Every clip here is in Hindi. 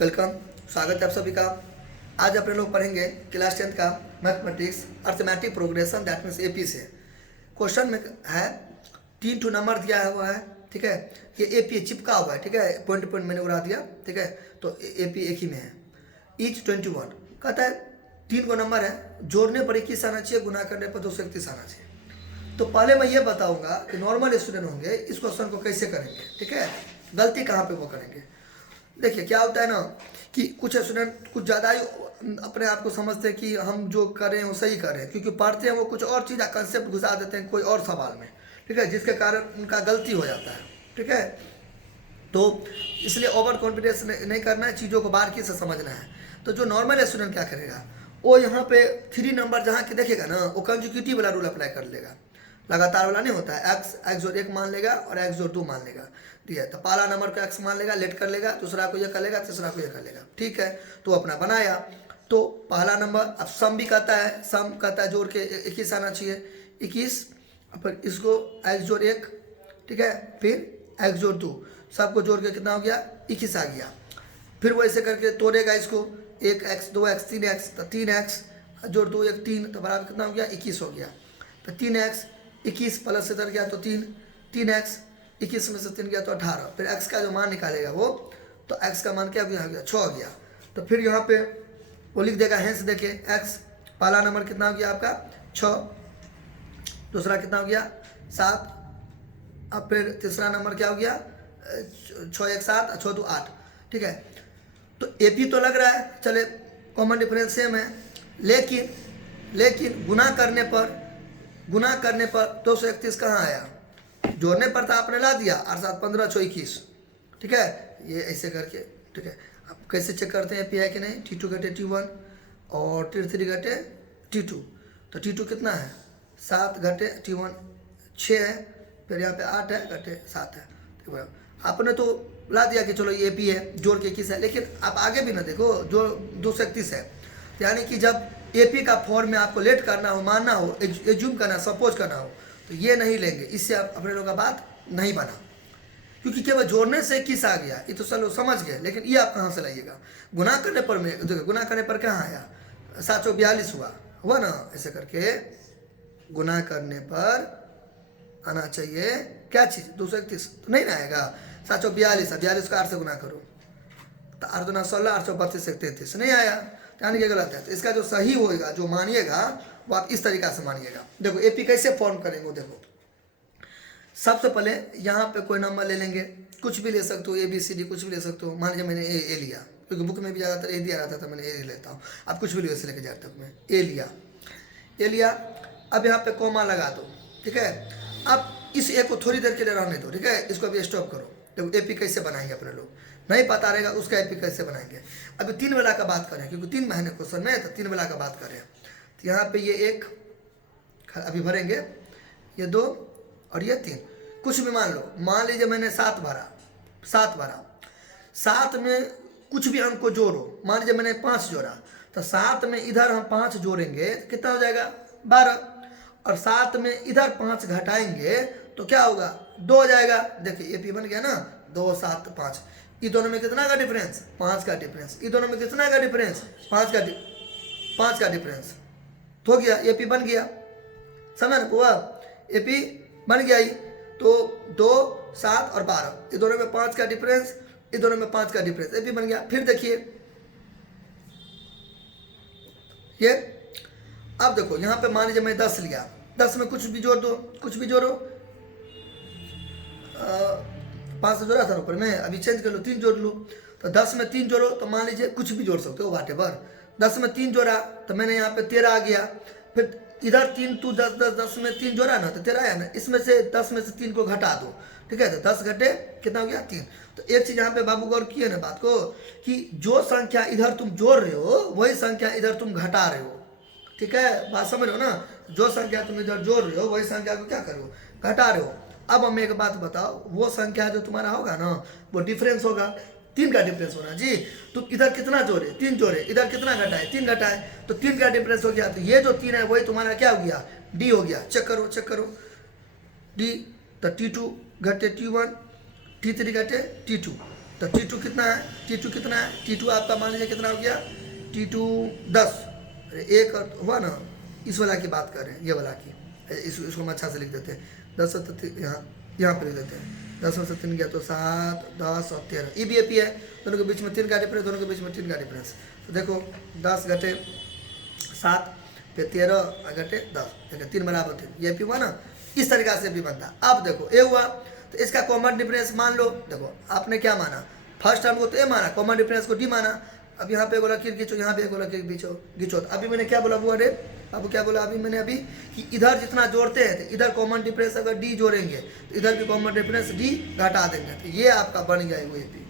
वेलकम, स्वागत है आप सभी का। आज अपने लोग पढ़ेंगे क्लास 10 का mathematics arithmetic progression, that means AP से। क्वेश्चन में है 3 टू नंबर दिया हुआ है, ठीक है। ये एपी चिपका हुआ है, ठीक है, पॉइंट पॉइंट मैंने उड़ा दिया, ठीक है। तो एपी एक ही में है। ईच 21 कहता है 3 को नंबर है, जोड़ने पर 21 आना चाहिए, गुना करने पर 231 आना चाहिए। तो पहले मैं ये बताऊंगा कि नॉर्मल स्टूडेंट होंगे इस क्वेश्चन को कैसे करेंगे, ठीक है। गलती कहाँ पे वो करेंगे। देखिए क्या होता है ना कि कुछ स्टूडेंट कुछ ज़्यादा ही अपने आप को समझते हैं कि हम जो कर रहे हैं वो सही कर रहे हैं, क्योंकि पढ़ते हैं वो कुछ और चीज़ कंसेप्ट घुसा देते हैं कोई और सवाल में, ठीक है, जिसके कारण उनका गलती हो जाता है, ठीक है। तो इसलिए ओवर कॉन्फिडेंस नहीं करना है, चीज़ों को बारीकी से समझना है। तो जो नॉर्मल स्टूडेंट क्या करेगा, वो यहाँ पे 3 नंबर जहाँ के देखेगा ना, वो कंजिक्यूटिव वाला रूल अप्लाई कर लेगा। लगातार वाला नहीं होता है, एक्स जोड़ 1 मान लेगा और एक्स जोड़ 2 मान लेगा, ठीक है। तो पहला नंबर को एक्स मान लेगा, लेट कर लेगा, दूसरा को ये कर लेगा, तीसरा को ये कर लेगा, ठीक है। तो अपना बनाया। तो पहला नंबर अब सम भी कहता है, सम कहता है जोड़ के 21 आना चाहिए, 21। फिर इसको एक्स जोड़ 1, ठीक है, फिर एक्स जोड़ 2, सबको जोड़ के कितना हो गया, 21 आ गया। फिर वो ऐसे करके तोड़ेगा इसको, 1x 2x 3x, तो 3x जोड़ 2 1 3, तो बराबर कितना हो गया, 21 हो गया। तो 3x 21 प्लस से इधर गया तो 3x 21 में से 3 गया तो 18। फिर x का जो मान निकालेगा वो, तो x का मान क्या हो गया, 6 हो गया। तो फिर यहाँ पे वो लिख देगा, हेंस देखिए x पहला नंबर कितना हो गया आपका 6, दूसरा कितना हो गया 7, अब फिर तीसरा नंबर क्या हो गया 6 1 7, 6 2 8, ठीक है। तो एपी तो लग रहा है, चले कॉमन डिफरेंस सेम है, लेकिन गुना करने पर 231 कहाँ आया, जोड़ने पर था आपने ला दिया, 8 7 15 6 21, ठीक है। ये ऐसे करके, ठीक है। अब कैसे चेक करते हैं एपी है कि नहीं, T2 घटे T1 और T3 घटे T2। तो T2 कितना है 7 घटे T1 6 है, फिर यहाँ पे 8 है घटे 7 है, ठीक है। आपने तो ला दिया कि चलो ये एपी है, जोड़ के 21 है, लेकिन आप आगे भी ना देखो, जो 231 है, यानी कि जब एपी का फॉर्म में आपको लेट करना हो, मानना हो, एज्यूम करना, सपोज करना हो, तो ये नहीं लेंगे। इससे आप अपने लोगों का बात नहीं बना, क्योंकि केवल जोड़ने से 21 आ गया, ये तो चलो समझ गए, लेकिन ये आप कहाँ से लाइएगा। गुना करने पर में देखो, गुना करने पर कहाँ आया, 7 चौक 42 हुआ ना, ऐसे करके गुना करने पर आना चाहिए क्या चीज़ 231, तो नहीं ना आएगा। 7 चौक 42, 42 का 8 से गुना करो तो 8 दूना 16, 832 से 33 नहीं आया, यानी कि गलत है। तो इसका जो सही होएगा, जो मानिएगा, वो आप इस तरीका से मानिएगा। देखो एपी कैसे फॉर्म करेंगे, देखो सबसे पहले यहाँ पे कोई नंबर ले लेंगे, कुछ भी ले सकते हो, ABCD कुछ भी ले सकते हो। मान लीजिए मैंने ए लिया, क्योंकि बुक में भी ज़्यादातर ए दिया रहता था, मैंने ए लेता हूँ। आप कुछ भी वैसे लेके जाते हो, मैं ए लिया। अब यहाँ पे कॉमा लगा दो, ठीक है। अब इस ए को थोड़ी देर के लिए रहने दो, ठीक है, इसको अभी स्टॉप करो। देखो एपी कैसे बनाएंगे अपने लोग, नहीं पता रहेगा उसका एपी कैसे बनाएंगे। अभी 3 वाला का बात करें, क्योंकि 3 महीने क्वेश्चन में, तो 3 वाला का बात करें। तो यहाँ पे ये 1 अभी भरेंगे, ये 2 और ये 3, कुछ भी मान लो। मान लीजिए मैंने 7 भरा, 7 में कुछ भी अंक को जोड़ो। मान लीजिए मैंने 5 जोड़ा, तो 7 में इधर हम 5 जोड़ेंगे तो कितना हो जाएगा 12, और 7 में इधर 5 घटाएंगे तो क्या होगा 2 हो जाएगा। देखिए एपी बन गया ना, 2 7 5। ये दोनों में कितना का डिफरेंस, 5 का डिफरेंस। ये दोनों में कितना का डिफरेंस, 5 का डिफरेंस, तो हो गया एपी बन गया। समझ ना हुआ, एपी बन गया। ही तो 2 7 और 12, ये दोनों में 5 का डिफरेंस, ये दोनों में 5 का डिफरेंस, एपी बन गया। फिर देखिए ये, अब देखो यहाँ पे मान लीजिए मैं 10 लिया, 10 में कुछ भी जोड़ दो, कुछ भी जोड़ो। 5 से जोड़ा था ऊपर में, अभी चेंज कर लो, 3 जोड़ लो। तो 10 में 3 जोड़ो, तो मान लीजिए कुछ भी जोड़ सकते हो, वाटेवर। 10 में 3 जोड़ा तो मैंने यहाँ पे 13 आ गया। फिर इधर 3 2 10 10 10 में 3 जोड़ा ना, तो 13 आया ना। इसमें से 10 में से 3 को घटा दो, ठीक है। तो 10 घटे कितना हो गया 3। तो एक चीज़ यहाँ पे बाबू गौर किए ना बात को, कि जो संख्या इधर तुम जोड़ रहे हो वही संख्या इधर तुम घटा रहे हो, ठीक है। बात समझ रहे हो ना, जो संख्या तुम इधर जोड़ रहे हो वही संख्या को क्या करो, घटा रहे हो। अब हमें एक बात बताओ, वो संख्या जो तुम्हारा होगा ना, वो डिफरेंस होगा, 3 का डिफरेंस होना जी। तुम इधर कितना जोड़े, 3 जोड़े, इधर कितना घटाए, 3 घटाए, तो 3 का डिफरेंस हो गया। तो ये जो 3 है वही तुम्हारा क्या हो गया, डी हो गया। चेक करो डी। तो T2 घटे T1, T3 घटे T2, तो T2 कितना है, T2 कितना है, T2 आपका मान लीजिए कितना हो गया, T2 10, अरे एक हुआ ना, इस वाला की बात कर रहे हैं, ये वाला की, इसको हम अच्छा से लिख देते हैं, 10 और 3 यहाँ पर लिख देते हैं, 10 में से 3 गया तो 7, 10 और 13, ई बी ए पी है, दोनों के बीच में 3 का डिफरेंस, दोनों के बीच में 3 का डिफरेंस। तो देखो 10 घटे 7 फिर 13 घटे 10, देखो 3 बराबर 3, ये पी हुआ ना, इस तरीका से भी बनता। अब देखो ए हुआ तो इसका कॉमन डिफरेंस मान लो, देखो आपने क्या माना, फर्स्ट टर्म को तो ए माना, कॉमन डिफरेंस को डी माना। अब यहाँ पे बोला कि खींचो, यहाँ पे बोला कि खींचो। तो अभी मैंने क्या बोला वो, अरे अब क्या बोला अभी मैंने अभी कि इधर जितना जोड़ते हैं तो इधर कॉमन डिफरेंस अगर डी जोड़ेंगे तो इधर भी कॉमन डिफरेंस डी घटा देंगे, तो ये आपका बन गया वो ए पी।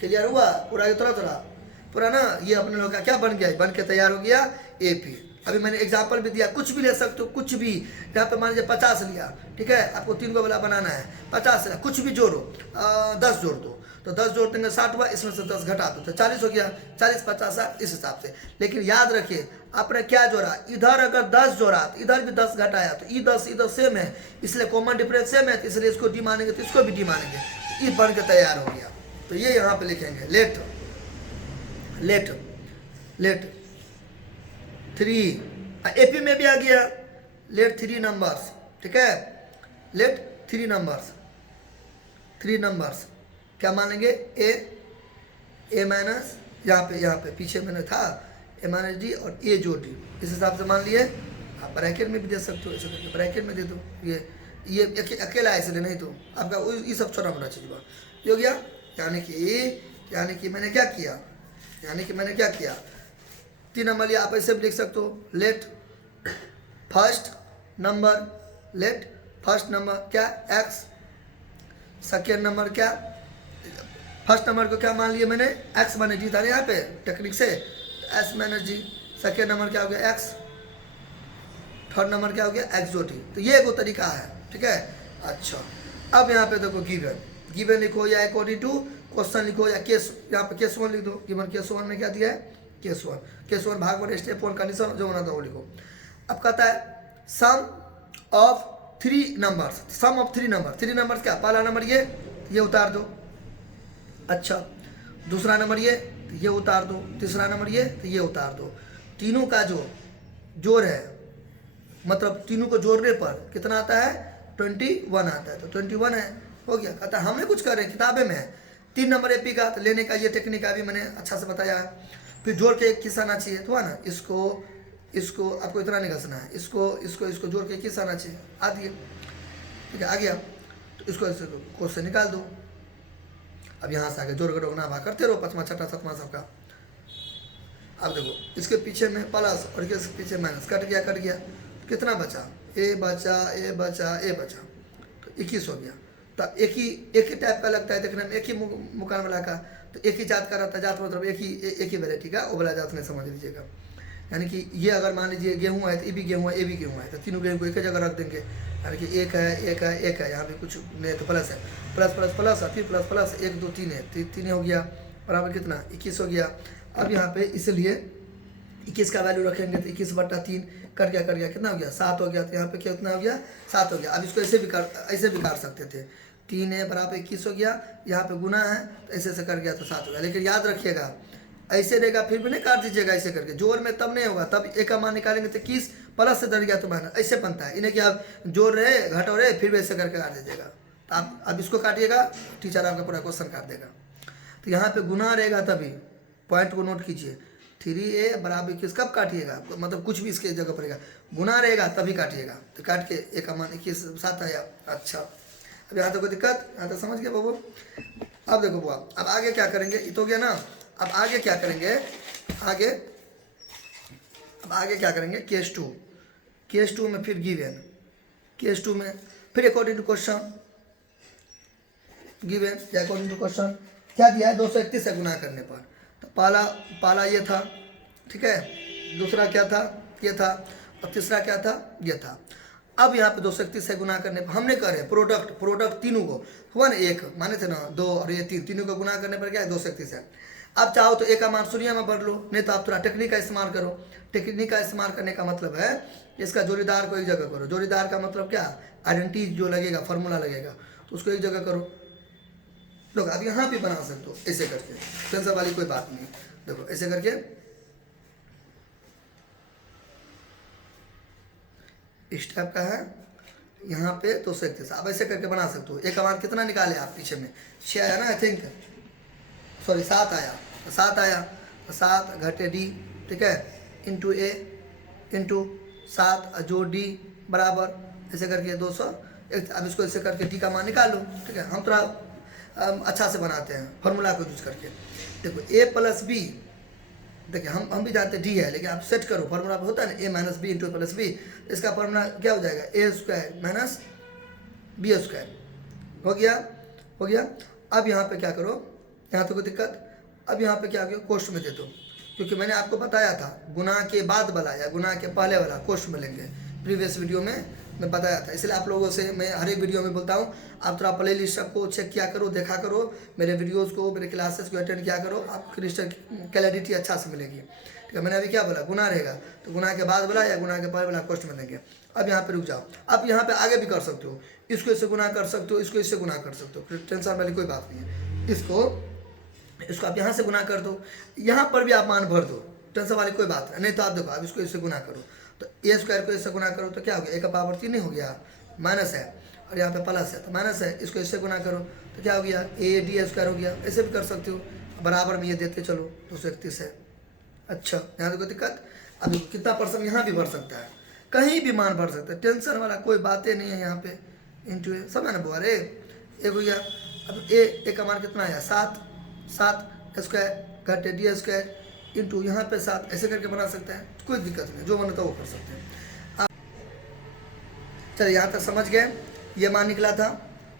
क्लियर हुआ पूरा, थोड़ा थोड़ा पूरा ना, ये अपने लोग का क्या बन गया, बन के तैयार हो गया ए पी। अभी मैंने एग्जाम्पल भी दिया, कुछ भी ले सकते हो, कुछ भी। यहाँ पे मान लीजिए 50 लिया, ठीक है, आपको 3 को वाला बनाना है, 50 लिया, कुछ भी जोड़ो, 10 जोड़ दो, तो 10 जोड़ देंगे 60 हुआ, इसमें से 10 घटा दो तो 40 हो गया, 40 50 60 इस हिसाब से। लेकिन याद रखिए आपने क्या जोड़ा, इधर अगर 10 जोड़ा तो इधर भी 10 घटाया, तो ई 10 इधर सेम है, इसलिए कॉमन डिफरेंस सेम है, तो इसलिए इसको डी मानेंगे तो इसको भी डी मानेंगे, तो ई बन के तैयार हो गया। तो ये यहाँ पे लिखेंगे लेट लेट लेट 3, एपी में भी आ गया लेट 3 नंबर्स, ठीक है, लेट 3 नंबर्स, 3 नंबर्स क्या मानेंगे, ए माइनस, यहाँ पे पीछे मैंने था ए माइनस डी और ए जो डी, इस हिसाब से मान लिए। आप ब्रैकेट में भी दे सकते हो, ऐसे करके ब्रैकेट में दे दो, ये अकेला ऐसे ले, नहीं तो आपका ये सब छोटा मोटा चीज़ ये हो गया। यानी कि मैंने क्या किया, 3 नंबर लिया, आप ऐसे भी लिख सकते हो, लेट फर्स्ट नंबर क्या एक्स, सेकेंड नंबर क्या, फर्स्ट नंबर को क्या मान लिया मैंने, एक्स माइनस डी था ना यहाँ पे टेक्निक से, एस माइनस जी, सेकेंड नंबर क्या हो गया एक्स, थर्ड नंबर क्या हो गया एक्स जो टी। तो ये एक तरीका है, ठीक है। अच्छा अब यहाँ पे देखो गिवन लिखो या अकॉर्डिंग टू क्वेश्चन लिखो या केस, यहाँ पे केस 1 लिख दो, गिवन केस 1 में क्या दिया है, केस 1 भाग 1 स्टेप 1 कंडीशन जो बना था वो लिखो। अब कहता है सम ऑफ 3 नंबर्स, 3 नंबर्स क्या, पहला नंबर ये उतार दो, अच्छा दूसरा नंबर ये उतार दो, तीसरा नंबर ये उतार दो, तीनों का जो जोड़ है, मतलब तीनों को जोड़ने पर कितना आता है, 21 आता है, तो 21 है, हो गया। कहता है हमने कुछ कर रहे हैं, किताबें में है 3 नंबर एपी का, तो लेने का ये टेक्निक अभी मैंने अच्छा से बताया है। फिर जोड़ के एक किस आना चाहिए, तो है ना, इसको आपको इतना नहीं घसना है, इसको जोड़ के किस आना चाहिए, आ दिए, ठीक है, आ गया, तो इसको ऐसे क्वेश्चन निकाल दो। अब यहाँ से आगे जोड़ के रोकना भाग करते रहो, 5वां 6वां 7वां सबका। अब देखो इसके पीछे में प्लस और इसके पीछे माइनस, कट गया, कितना बचा, ए बचा, तो 21 हो गया। तो एक ही टाइप का लगता है देखने में, एक ही मुकान वाला का, तो एक ही जात का रहता है, जात मतलब एक ही वेराइटी का, वो वाला जात नहीं समझ लीजिएगा। यानी कि ये अगर मान लीजिए गेहूँ है तो ये भी गेहूँ है, ये भी गेहूँ है, तो तीनों गेहूँ को एक ही जगह रख देंगे, यानी कि एक है, यहाँ पे कुछ नहीं तो प्लस है, प्लस और फिर प्लस 1 2 3 है, 3 हो गया, बराबर कितना 21 हो गया। अब यहाँ पे इसलिए 21 का वैल्यू रखेंगे तो 21/3 कट गया, कितना हो गया 7 हो गया, तो यहाँ पे कितना हो गया 7 हो गया। अब इसको ऐसे भी काट सकते थे, 3 है बराबर 21 हो गया, यहाँ पे गुना है तो ऐसे कर गया तो 7 हो गया। लेकिन याद रखिएगा ऐसे रहेगा फिर भी नहीं काट दीजिएगा, ऐसे करके जोड़ में तब नहीं होगा, तब एक का मान निकालेंगे तो 21 प्लस से डर गया तो माइनस, ऐसे बनता है। इन्हें कि आप जोड़ रहे घटो रहे फिर भी ऐसे करके काट दीजिएगा, तो आप अब इसको काटिएगा, टीचर आपका पूरा क्वेश्चन काट देगा। तो यहाँ पे गुना रहेगा, तभी पॉइंट को नोट कीजिए, 3a बराबर 21 कब काटिएगा, मतलब कुछ भी इसके जगह पड़ेगा, गुना रहेगा तभी काटिएगा, तो काट के एक का मान 21 7 आया। अच्छा अब यहाँ तक कोई दिक्कत, यहाँ तक समझ गया बाबू। अब देखो बुआ, अब आगे क्या करेंगे, ये तो गया ना, अब आगे क्या करेंगे, अब आगे क्या करेंगे, केस 2 में फिर गिवन, केस 2 में फिर अकॉर्डिंग टू क्वेश्चन गिवन या अकॉर्डिंग टू क्वेश्चन क्या दिया है, 231 से गुना करने पर, तो पहला ये था, ठीक है, दूसरा क्या था ये था, और तीसरा क्या था ये था। अब यहाँ पे 231 से गुना करने पर हमने करे प्रोडक्ट तीनों को हुआ ना, एक माने थे ना 2 और ये 3, तीनों को गुना करने पर क्या है 231 है। अब चाहो तो एक का मान शून्य में भर लो, नहीं तो आप थोड़ा टेक्निक का इस्तेमाल करो। टेक्निक का इस्तेमाल करने का मतलब है इसका जोड़ीदार को एक जगह करो, जोड़ीदार का मतलब क्या, आइडेंटिटी जो लगेगा फार्मूला लगेगा तो उसको एक जगह करो, लोग अब यहाँ भी बना सकते हो ऐसे करके, टेंशन वाली कोई बात नहीं। देखो ऐसे करके इस टाइप का है, यहाँ पे 231 आप ऐसे करके बना सकते हो। एक मान कितना निकाले आप पीछे में 6 आया ना, आई थिंक सॉरी 7 आया, तो 7 आया तो 7 घटे डी, ठीक है, इंटू ए इंटू 7 जो डी बराबर ऐसे करके 200। अब इसको ऐसे करके डी का मान निकालो, ठीक है। हम थोड़ा अच्छा से बनाते हैं फॉर्मूला को यूज करके। देखो ए प्लस बी, देखिए हम भी जानते हैं डी है, लेकिन आप सेट करो फॉर्मूला होता है ना A minus B into plus B, इसका फॉर्मूला क्या हो जाएगा A square minus B square. हो गया, हो गया। अब यहाँ पे क्या करो, यहाँ तो कोई दिक्कत, अब यहाँ पे क्या करो कोष्ठ में दे दो, क्योंकि मैंने आपको बताया था गुना के बाद वाला या गुना के पहले वाला कोष्ठ में लेंगे, प्रीवियस वीडियो में मैं बताया था। इसलिए आप लोगों से मैं हर एक वीडियो में बोलता हूँ आप थोड़ा प्ले लिस्ट को चेक किया करो, देखा करो, मेरे वीडियोस को, मेरे क्लासेस को अटेंड किया करो, आपको क्रिस्टल क्लैरिटी अच्छा से मिलेगी, ठीक है। मैंने अभी क्या बोला, गुना रहेगा तो गुना के बाद वाला या गुना के पहले वाला कोष्ठ में देंगे। अब यहाँ पे रुक जाओ, अब यहाँ पे आगे भी कर सकते हो, इसको इससे गुना कर सकते हो, इसको इससे गुना कर सकते हो, टेंशन वाली कोई बात नहीं है। इसको आप यहाँ से गुना कर दो, यहाँ पर भी आप मान भर दो, टेंशन वाली कोई बात नहीं। तो आप देखो आप इसको इससे गुना करो तो ए स्क्वायर को इससे गुना करो तो क्या हो गया, ए का पावर 3 नहीं हो गया, माइनस है, और यहाँ पे प्लस है तो माइनस है, इसको इससे गुना करो तो क्या हो गया ए डी स्क्वायर हो गया। ऐसे भी कर सकते हो, बराबर में ये देते चलो 231 है। अच्छा यहाँ तो कोई दिक्कत। अब कितना परसेंट यहाँ भी भर सकता है, कहीं भी मान भर सकता है, टेंशन वाला कोई बातें नहीं है। यहाँ पे इंटू ए सब है ना बुआ रे, एक हो गया। अब ए का मान कितना आया 7 स्क्वायर घटे डी स्क्वायर इंटू यहाँ पे 7, ऐसे करके बना सकता है, कोई दिक्कत नहीं, जो बनता है वो कर सकते हैं। चलिए यहाँ तक समझ गए, ये मान निकला था,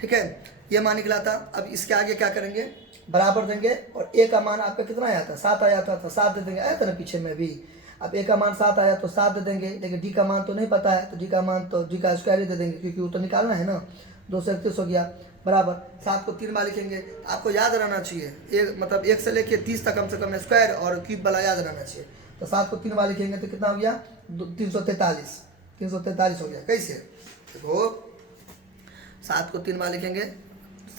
ठीक है, ये मान निकला था। अब इसके आगे क्या करेंगे, बराबर देंगे, और ए का मान आपका कितना आया था 7 आया था तो 7 दे देंगे, आया था ना पीछे में भी। अब ए का मान 7 आया तो 7 दे देंगे, लेकिन डी का मान तो नहीं पता है तो डी का मान तो डी का स्क्वायर ही दे देंगे, क्योंकि वो तो निकालना है ना। 231 हो गया बराबर 7 को 3 बार लिखेंगे। आपको याद रहना चाहिए एक मतलब 1 से लेके 30 तक कम से कम स्क्वायर और क्यूब वाला याद रहना चाहिए। तो 7 को 3 बार लिखेंगे तो कितना हो गया 343 हो गया। कैसे देखो 7 को 3 बार लिखेंगे,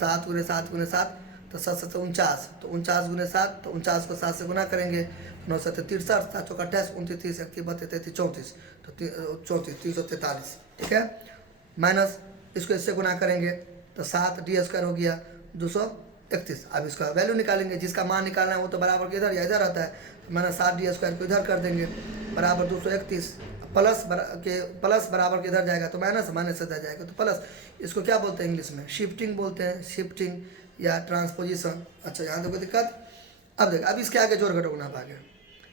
7 गुने 7 गुने 7 तो 7 7 49, तो 49 गुने 7 तो 49 को 7 से गुना करेंगे, 9 7 63, 7 चौका 28, 29 31 32 34, तो 34 343, ठीक है। माइनस इसको इससे गुना करेंगे तो 7 डी स्क्वायर हो गया 231। अब इसका वैल्यू निकालेंगे, जिसका मान निकालना है वो तो बराबर के इधर या इधर आता है, तो मैंने 7 डी स्क्वायर को इधर कर देंगे बराबर 231, प्लस बराबर के इधर जाएगा तो माइनस, माइनस इधर जाएगा तो प्लस। इसको क्या बोलते हैं इंग्लिश में, शिफ्टिंग बोलते हैं, शिफ्टिंग या ट्रांसपोजिशन। अच्छा यहाँ तो कोई दिक्कत। अब देख अब इसके आगे जोड़ घटाओ गुना भागे,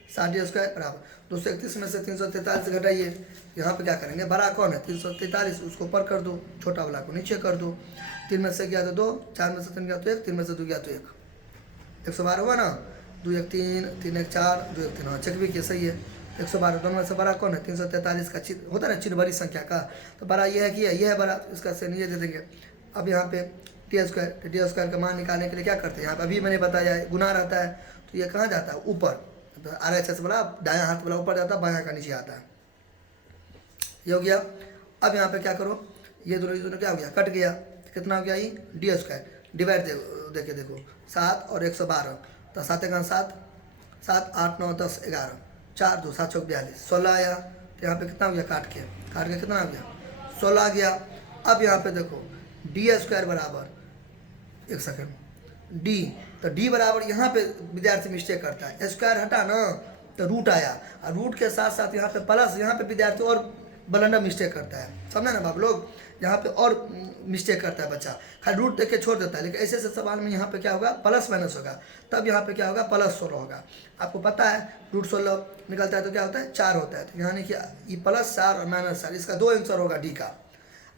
7 डी स्क्वायर बराबर 231 में से 343 घटाइए, यहाँ पे क्या करेंगे बड़ा कौन है 343, उसको ऊपर कर दो, छोटा वाला को नीचे कर दो। 3 में से गया तो 2, 4 में से 3 गया तो 1, 3 में से 2 गया तो 1, 112 हुआ ना। 2 1 3, 3 1 4, 2 1 3, हाँ चेक भी किया सही है 112। दोनों में से बड़ा कौन है 343 का चिन्ह होता है ना, चिन्ह बड़ी संख्या का, तो बड़ा ये है कि ये है बड़ा, इसका से नीचे दे देंगे। अब यहाँ पे डी स्क्वायर का मान निकालने के लिए क्या करते हैं, यहाँ पे अभी मैंने बताया गुना रहता है तो ये कहाँ जाता है ऊपर, तो RHS वाला दायां हाथ वाला ऊपर जाता है, बायां का नीचे आता है। ये हो गया। अब यहाँ पे क्या करो, ये दोनों क्या हो गया कट गया, कितना हो गया ये डी स्क्वायर डिवाइड देखे देखो 7 और 112, तो 7 1 7, 7 8 9 10 11, 4 2 7 4 42, 16 आया। तो यहाँ पे कितना हो गया काट के कितना हो गया 16 आ गया। अब यहाँ पे देखो डी स्क्वायर बराबर, एक सेकंड, डी, तो डी बराबर यहाँ पे विद्यार्थी मिस्टेक करता है, स्क्वायर हटा ना तो रूट आया, और रूट के साथ साथ यहाँ पे प्लस, यहाँ पे विद्यार्थी और ब्लंडर मिस्टेक करता है, समझा ना आप लोग, यहाँ पे और मिस्टेक करता है बच्चा, खाली रूट देख के छोड़ देता है। लेकिन ऐसे सवाल में यहाँ पे क्या होगा प्लस माइनस होगा, तब यहाँ पे क्या होगा प्लस 16 होगा। आपको पता है रूट 16 निकलता है तो क्या होता है 4 होता है, तो यानी कि ये +4 और -4 इसका 2 आंसर होगा डी का।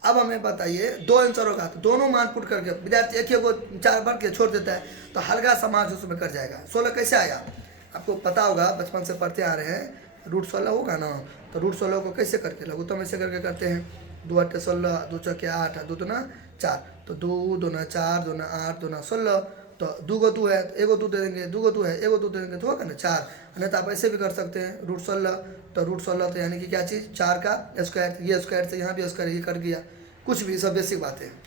अब हमें बताइए 2 आंसर होगा तो दोनों मान पुट करके विद्यार्थी एक को 4 बार के छोड़ देता है तो हल्का समाज उसमें कर जाएगा। 16 कैसे आया आपको पता होगा, बचपन से पढ़ते आ रहे हैं, रूट 16 होगा ना, तो रूट 16 को कैसे करके लघुत्तम ऐसे करके करते हैं, 2 8 16, 2 4 8, 2 2 4, तो 2 2 4, 2 8, 2 16, तो 2 को 2 है तो 1 को 2 दे देंगे, 2 को 2 है 1 को 2 दे देंगे तो होगा ना 4। नहीं तो आप ऐसे भी कर सकते हैं रूट 16, तो रूट 16 तो यानी कि क्या चीज़ 4 का स्क्वायर, ये स्क्वायर से यहाँ भी स्क्वायर ये कर गया, कुछ भी सब बेसिक बातें हैं,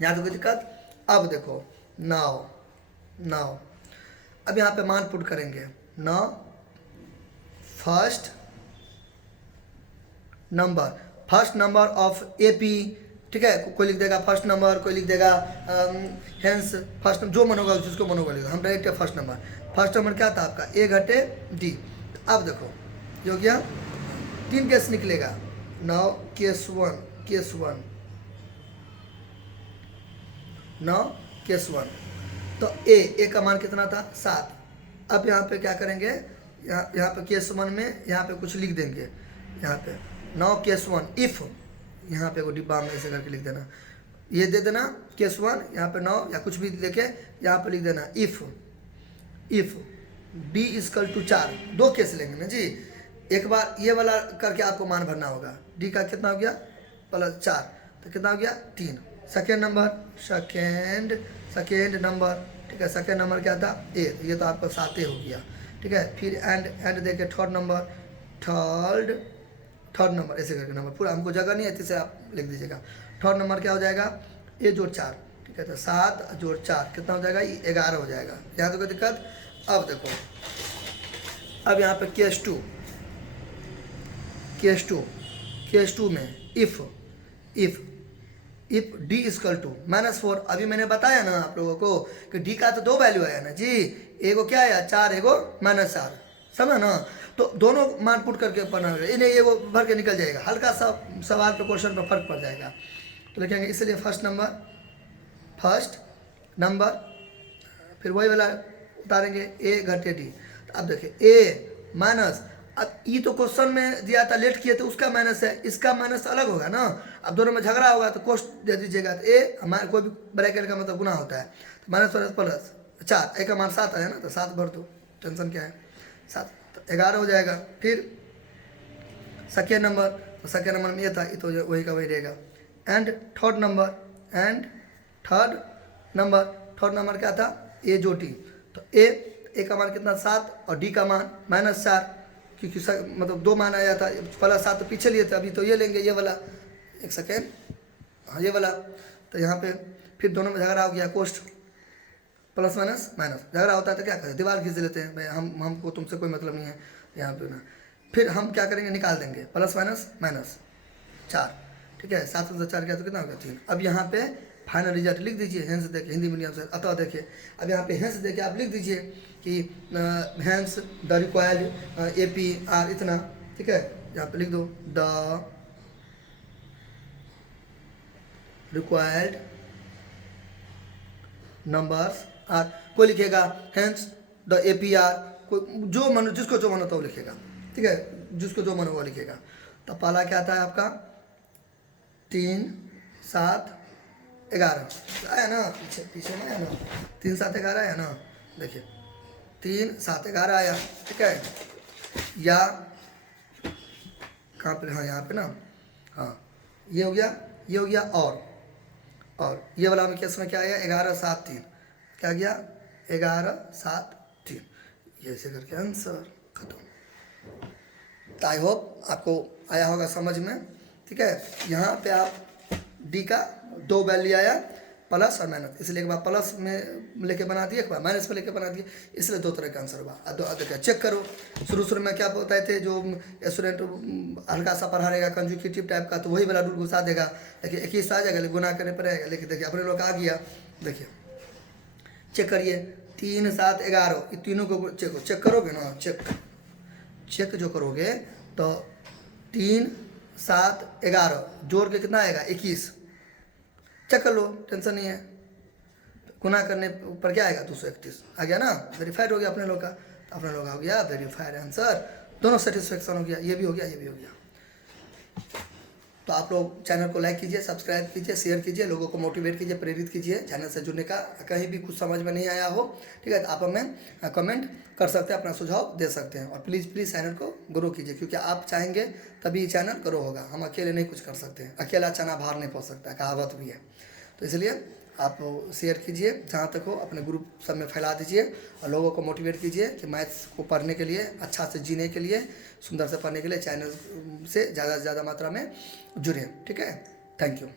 यहाँ तो कोई दिक्कत। अब देखो नाउ नाउ अब यहाँ पे मान पुट करेंगे। Now first number of AP, ठीक है। कोई लिख देगा फर्स्ट नंबर, कोई लिख देगा हेंस फर्स्ट, जो मन होगा जिसको मन होगा लिखा। हम डायरेक्ट फर्स्ट नंबर क्या था आपका ए घटे डी। अब देखो जो गया 3 केस निकलेगा। Now case one now case one. तो ए का मान कितना था 7। अब यहाँ पे क्या करेंगे, यहाँ पे केस वन में यहाँ पे कुछ लिख देंगे। यहाँ पे नाउ केस वन इफ, यहाँ पे को डिब्बा में ऐसे करके लिख देना, ये दे देना केस वन, यहाँ पे नाउ या कुछ भी लेके यहाँ पे लिख देना if D equal to 4। 2 case लेंगे ना जी, एक बार ये वाला करके आपको मान भरना होगा। डी का कितना हो गया प्लस 4, तो कितना हो गया 3। सेकेंड नंबर, ठीक है। सेकेंड नंबर क्या था ए, ये तो आपका 7 हो गया, ठीक है। फिर एंड देके थर्ड नंबर ऐसे करके नंबर पूरा हमको जगह नहीं है, इसे आप लिख दीजिएगा। थर्ड नंबर क्या हो जाएगा ए जोड़ 4, ठीक है। तो 7 जोड़ 4 कितना हो जाएगा, 11 हो जाएगा। यहाँ तो कोई दिक्कत। अब देखो, अब यहाँ पे केस टू में इफ डी इक्वल टू -4। अभी मैंने बताया ना आप लोगों को कि डी का तो 2 वैल्यू आया ना जी, एगो क्या आया 4, एगो -4, समझा ना। तो दोनों मान पुट करके पढ़ना है, इन्हें एगो भर के निकल जाएगा, हल्का सा सवाल पे क्वेश्चन पे फर्क पड़ जाएगा। तो लिखेंगे इसलिए फर्स्ट नंबर फिर वही वाला उतारेंगे ए घटे डी। तो अब देखिए ए माइनस, अब ये तो क्वेश्चन में दिया था लेट किए तो उसका माइनस है, इसका माइनस अलग होगा ना। अब दोनों में झगड़ा होगा तो कोष्ट दे दीजिएगा। तो ए हमारे कोई भी ब्रैकेट का मतलब गुना होता है, तो -1 प्लस 4, ए का मान 7 आया ना, तो 7 भर दो, टेंशन क्या है 7, तो 11 हो जाएगा। फिर सेकेंड नंबर में ये था, ये तो वही का वही रहेगा। एंड थर्ड नंबर क्या था ए जो टी। तो ए का मान कितना 7 और डी का मान -4, क्योंकि मतलब 2 मान आया था, प्लस 7 तो पीछे लिए थे, अभी तो ये लेंगे ये वाला, एक सेकेंड, हाँ ये वाला। तो यहाँ पे फिर दोनों में झगड़ा हो गया, कोष्ट प्लस माइनस झगड़ा होता है तो क्या करें, दीवार खींच लेते हैं भाई, हमको तुमसे कोई मतलब नहीं है यहाँ पे ना। फिर हम क्या करेंगे, निकाल देंगे प्लस माइनस 4, ठीक है। 7 से 4 गया तो कितना हो गया 3। अब यहाँ पे फाइनल रिजल्ट लिख दीजिए, हेंस देखिए हिंदी मीडियम से, अतः देखिए अब यहाँ पे हेंस देखिए आप लिख दीजिए कि hence the required AP are इतना, ठीक है। यहाँ पे लिख दो द रिक्वायर्ड नंबर्स आर, कोई लिखेगा हेंस द एपी आर, कोई जो मन जिसको जो मन होता है वो लिखेगा, ठीक है, जिसको जो मन हो वो लिखेगा। तो पहला क्या आता है आपका 3 7 11 आया ना, पीछे में आया ना, 3 7 11 आया ना, देखिए 3 7 11 आया, ठीक है। या कहाँ पे, हाँ यहाँ पे ना, हाँ ये हो गया और ये वाला में केस में क्या आया 11 7 3, क्या गया 11 7 3, ये ऐसे करके आंसर खत्म। तो आई होप आपको आया होगा समझ में, ठीक है। यहाँ पे आप डी का 2 वैल्यू आया, प्लस और माइनस, इसलिए एक बार प्लस में लेके बना दिए, एक बार माइनस में लेके बना दिए, इसलिए 2 तरह का आंसर हुआ। देखिए चेक करो, शुरू में क्या बताए थे, जो स्टूडेंट हल्का सा पढ़ा रहेगा कंजुगेटिव टाइप का तो वही वाला रूल घुसा देगा, देखिए 21 आ जाएगा, गुना करने पर आएगा। लेकिन देखिए अपने लोग आ गया, देखिए चेक करिए 3 7 11, ये तीनों को चेक करोगे ना, चेक जो करोगे तो 3 7 11 जोड़ के कितना आएगा 21, चेक कर लो, टेंशन नहीं है। गुना करने पर क्या आएगा 231 आ गया ना, वेरीफाइड हो गया अपने लोग का। तो अपने लोग हो गया वेरीफाइड आंसर, दोनों सेटिस्फेक्शन हो गया, ये भी हो गया। तो आप लोग चैनल को लाइक कीजिए, सब्सक्राइब कीजिए, शेयर कीजिए, लोगों को मोटिवेट कीजिए, प्रेरित कीजिए चैनल से जुड़ने का। कहीं भी कुछ समझ में नहीं आया हो, ठीक है, तो आप हमें कमेंट कर सकते हैं, अपना सुझाव दे सकते हैं। और प्लीज़ चैनल को ग्रो कीजिए, क्योंकि आप चाहेंगे तभी चैनल ग्रो होगा, हम अकेले नहीं कुछ कर सकते हैं, अकेला चना बाहर नहीं पहुँच सकता, कहावत भी है। तो इसलिए आप शेयर कीजिए, जहाँ तक हो अपने ग्रुप सब में फैला दीजिए और लोगों को मोटिवेट कीजिए कि मैथ्स को पढ़ने के लिए, अच्छा से जीने के लिए, सुंदर से पढ़ने के लिए चैनल से ज़्यादा से ज़्यादा मात्रा में जुड़ें, ठीक है। Thank you.